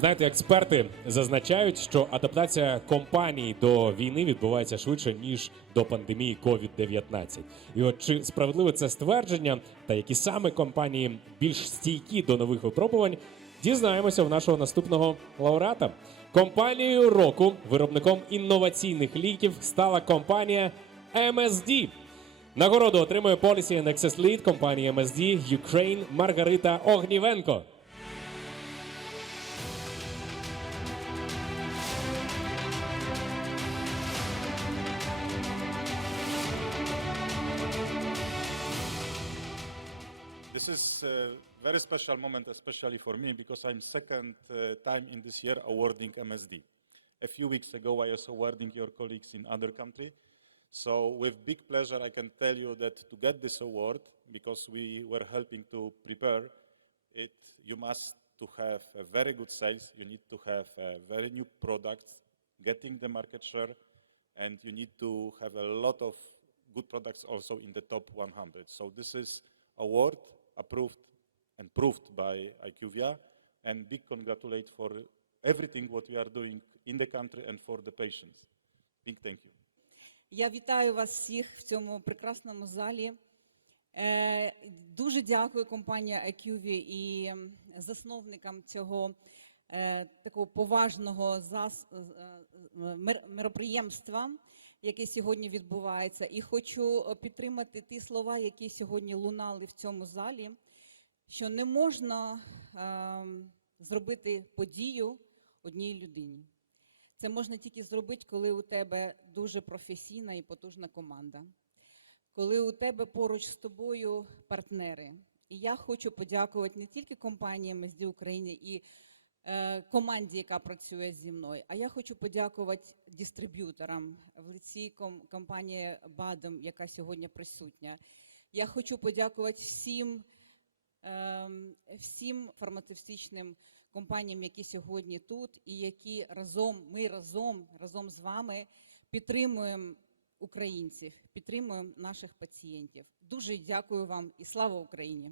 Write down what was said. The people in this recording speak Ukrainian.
Знаєте, експерти зазначають, що адаптація компаній до війни відбувається швидше ніж до пандемії COVID-19. І от чи справедливе це ствердження, та які саме компанії більш стійкі до нових випробувань, дізнаємося в нашого наступного лауреата. Компанією року, виробником інноваційних ліків, стала компанія MSD. Нагороду отримує Policy and Access Lead компанії MSD Ukraine Маргарита Огнівенко. Is a very special moment, especially for me, because I'm second uh, time in this year awarding MSD. A few weeks ago, I was awarding your colleagues in other country. So with big pleasure, I can tell you that to get this award, because we were helping to prepare it, you must to have a very good sales, you need to have very new products, getting the market share, and you need to have a lot of good products also in the top 100. So this is award approved and proved by IQVIA, and big congratulate for everything what we are doing in the country and for the patients. Big thank you. Я вітаю вас всіх в цьому прекрасному залі. Е, Дуже дякую компанії IQV і засновникам цього е, такого поважного зас, е, е, мер- мероприємства, яке сьогодні відбувається. І хочу е, підтримати ті слова, які сьогодні лунали в цьому залі, що не можна ем, зробити подію одній людині. Це можна тільки зробити, коли у тебе дуже професійна і потужна команда, коли у тебе поруч з тобою партнери. І я хочу подякувати не тільки компанії MSD України і е, команді, яка працює зі мною, а я хочу подякувати дистриб'юторам в лиці ком- компанії Бадом, яка сьогодні присутня. Я хочу подякувати всім ем, всім фармацевтичним компаніям, які сьогодні тут, і які разом, ми разом, разом з вами підтримуємо українців, підтримуємо наших пацієнтів. Дуже дякую вам і слава Україні!